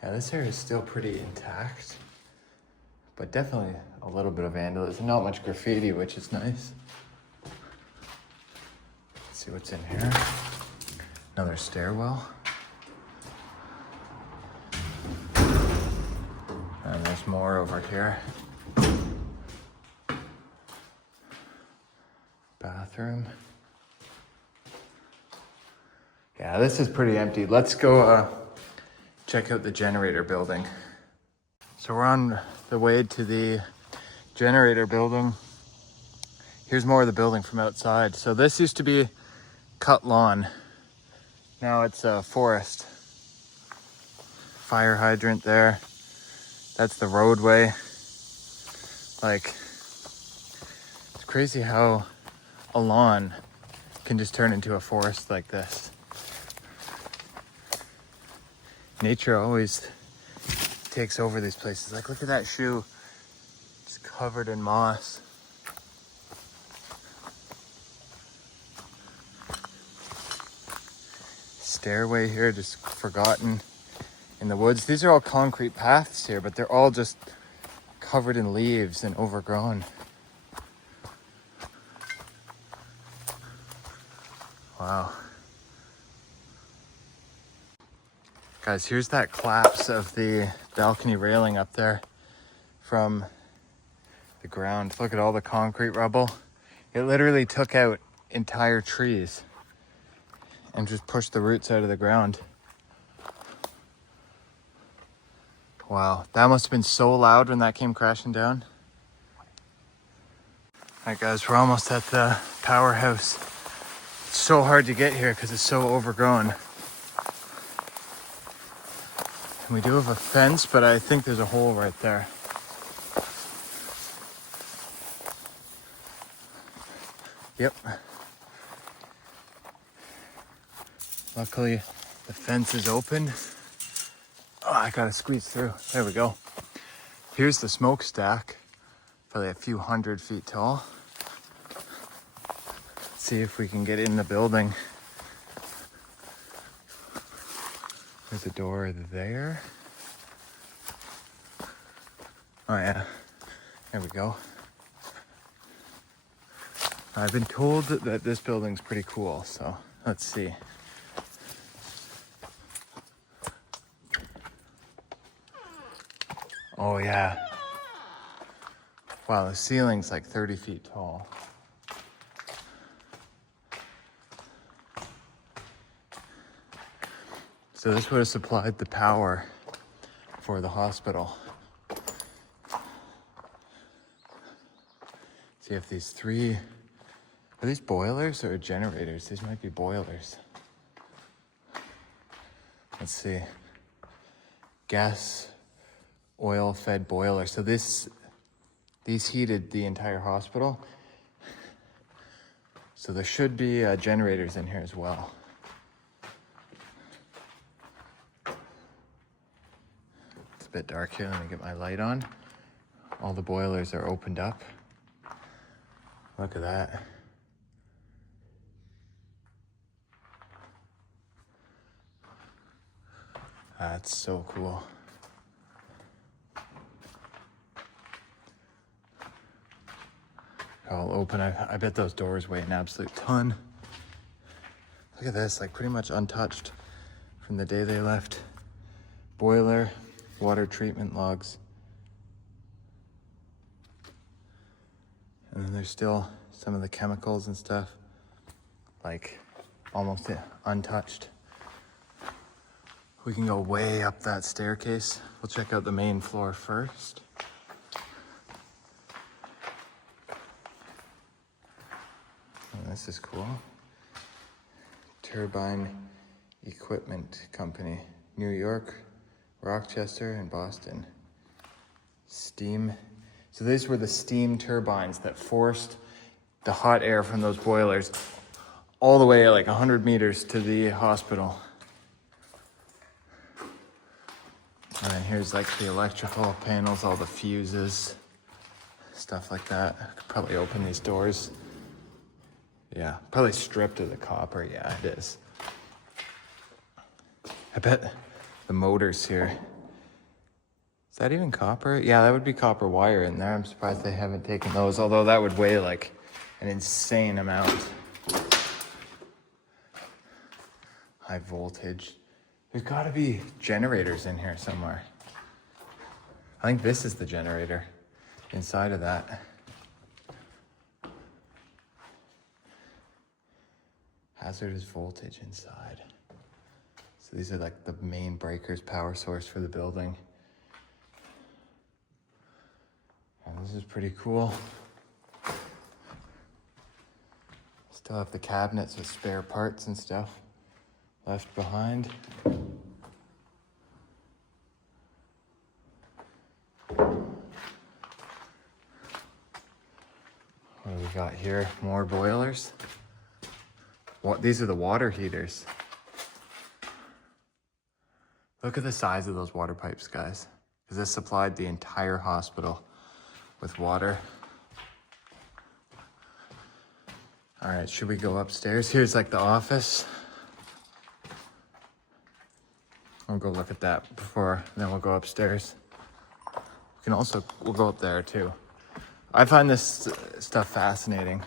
Yeah, this area is still pretty intact, but definitely a little bit of vandalism. Not much graffiti, which is nice. Let's see what's in here. Another stairwell. And there's more over here. Bathroom. Yeah, this is pretty empty. Let's go check out the generator building. So we're on the way to the generator building. Here's more of the building from outside. So this used to be cut lawn. Now it's a forest. fire hydrant there. That's the roadway. Like, it's crazy how a lawn can just turn into a forest like this. Nature always takes over these places. Like, look at that shoe, just covered in moss. Stairway here, just forgotten in the woods. These are all concrete paths here, but they're all just covered in leaves and overgrown. Wow. Guys, here's that collapse of the balcony railing up there from the ground. Look at all the concrete rubble. It literally took out entire trees and just pushed the roots out of the ground. Wow, that must have been so loud when that came crashing down. All right, guys, we're almost at the Powerhouse. It's so hard to get here because it's so overgrown. And we do have a fence, but I think there's a hole right there. Yep. Luckily, the fence is open. Oh, I gotta squeeze through. There we go. Here's the smokestack, probably a few 100 feet tall. Let's see if we can get in the building. There's a door there. Oh yeah, there we go. I've been told that this building's pretty cool, so let's see. Oh yeah. Wow, the ceiling's like 30 feet tall. So this would have supplied the power for the hospital. See if these three, are these boilers or generators? These might be boilers. Let's see. Gas, oil fed boiler. So these heated the entire hospital. So there should be generators in here as well. It's a bit dark here. Let me get my light on. All the boilers are opened up. Look at that. That's so cool. All open. I bet those doors weigh an absolute ton. Look at this, like pretty much untouched from the day they left. Boiler, water treatment logs. And then there's still some of the chemicals and stuff, like almost untouched. We can go way up that staircase. We'll check out the main floor first. Oh, this is cool. Turbine Equipment Company, New York, Rochester, and Boston. Steam. So these were the steam turbines that forced the hot air from those boilers all the way like 100 meters to the hospital. And then here's like the electrical panels, all the fuses, stuff like that. I could probably open these doors. Yeah, probably stripped of the copper. Yeah, it is. I bet the motors here. Is that even copper? Yeah, that would be copper wire in there. I'm surprised they haven't taken those, although that would weigh like an insane amount. High voltage. There's gotta be generators in here somewhere. I think this is the generator inside of that. Hazardous voltage inside. So these are like the main breakers, power source for the building. And this is pretty cool. Still have the cabinets with spare parts and stuff left behind. What do we got here? More boilers. What? These are the water heaters. Look at the size of those water pipes, guys. Because this supplied the entire hospital with water. All right, should we go upstairs? Here's like the office. I'll go look at that before, then we'll go upstairs. We'll go up there too. I find this stuff fascinating.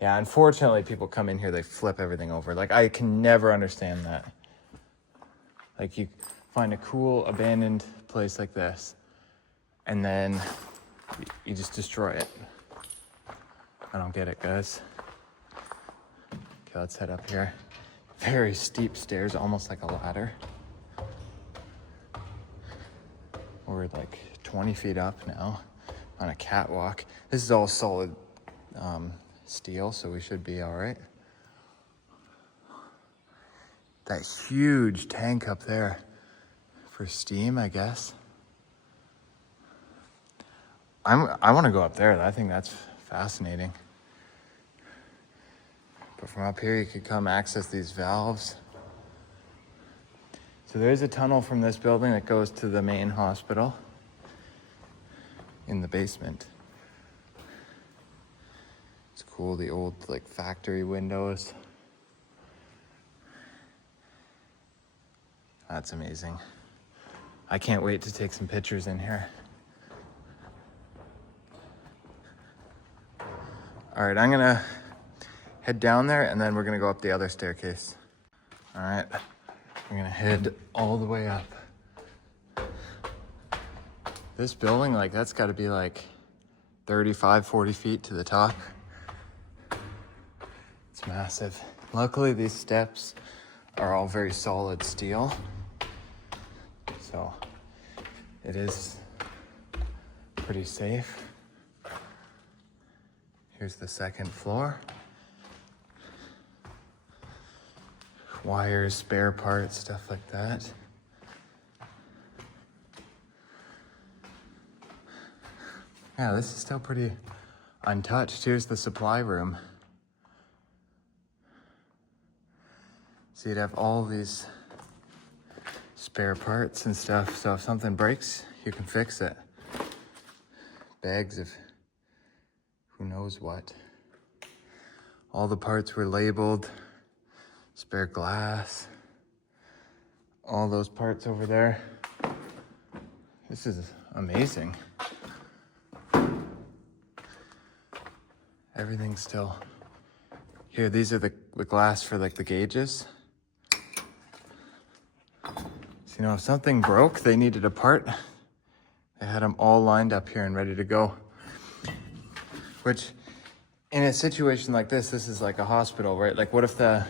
Yeah, unfortunately, people come in here, they flip everything over. Like, I can never understand that. Like, you find a cool abandoned place like this, and then you just destroy it. I don't get it, guys. Okay, let's head up here. Very steep stairs, almost like a ladder. We're like 20 feet up now on a catwalk. This is all solid steel, so we should be all right. That huge tank up there for steam, I guess. I want to go up there. I think that's fascinating. But from up here, you could come access these valves. So there's a tunnel from this building that goes to the main hospital in the basement. It's cool, the old like factory windows. That's amazing. I can't wait to take some pictures in here. All right, I'm gonna head down there and then we're gonna go up the other staircase. All right, we're gonna head all the way up. This building, like that's gotta be like 35, 40 feet to the top. It's massive. Luckily, these steps are all very solid steel. So it is pretty safe. Here's the second floor. Wires, spare parts, stuff like that. Yeah, this is still pretty untouched. Here's the supply room. So you'd have all these spare parts and stuff. So if something breaks, you can fix it. Bags of who knows what. All the parts were labeled. Spare glass. All those parts over there. This is amazing. Everything's still here. These are the glass for like the gauges. So, you know, if something broke, they needed a part, they had them all lined up here and ready to go. Which, in a situation like this is like a hospital, right? Like what if a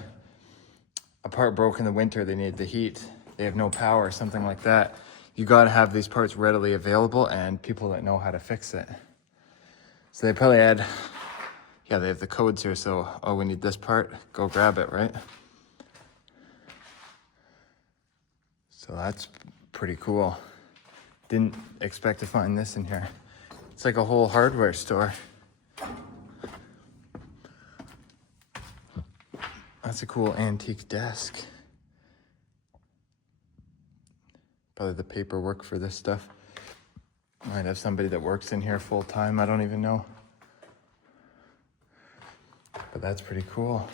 part broke in the winter, they need the heat, they have no power, something like that. You gotta have these parts readily available and people that know how to fix it. So they probably had, yeah, they have the codes here, so, oh, we need this part, go grab it, right? So that's pretty cool. Didn't expect to find this in here. It's like a whole hardware store. That's a cool antique desk. Probably the paperwork for this stuff. Might have somebody that works in here full time, I don't even know. But that's pretty cool.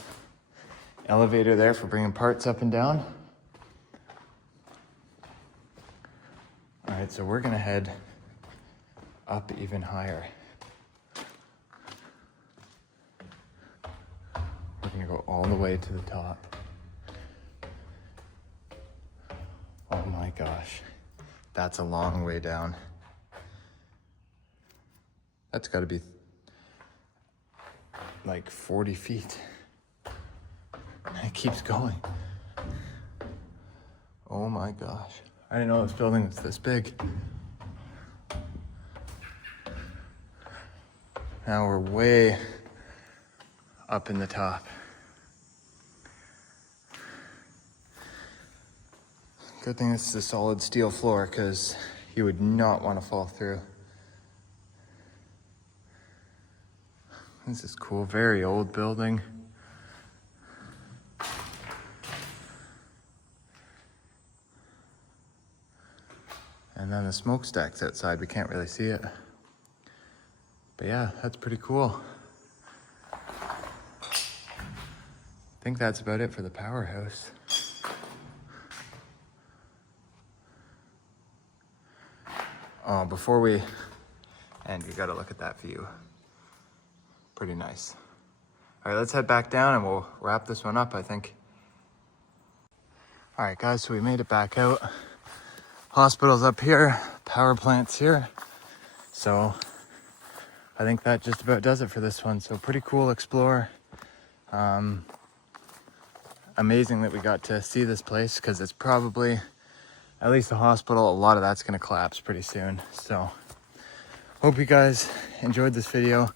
Elevator there for bringing parts up and down. All right, so we're gonna head up even higher. We're gonna go all the way to the top. Oh my gosh, that's a long way down. That's gotta be like 40 feet. It keeps going. Oh my gosh. I didn't know this building was this big. Now we're way up in the top. Good thing this is a solid steel floor because you would not want to fall through. This is cool, very old building. And then the smokestack's outside, we can't really see it. But yeah, that's pretty cool. I think that's about it for the Powerhouse. Oh, before we end, you gotta look at that view. Pretty nice. All right, let's head back down and we'll wrap this one up, I think. All right, guys, so we made it back out. Hospital's up here, power plant's here. So I think that just about does it for this one. So pretty cool explore. Amazing that we got to see this place because it's probably, at least the hospital, a lot of that's gonna collapse pretty soon. So hope you guys enjoyed this video.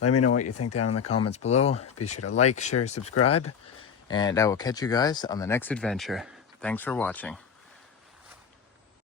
Let me know what you think down in the comments below. Be sure to like, share, subscribe, and I will catch you guys on the next adventure. Thanks for watching.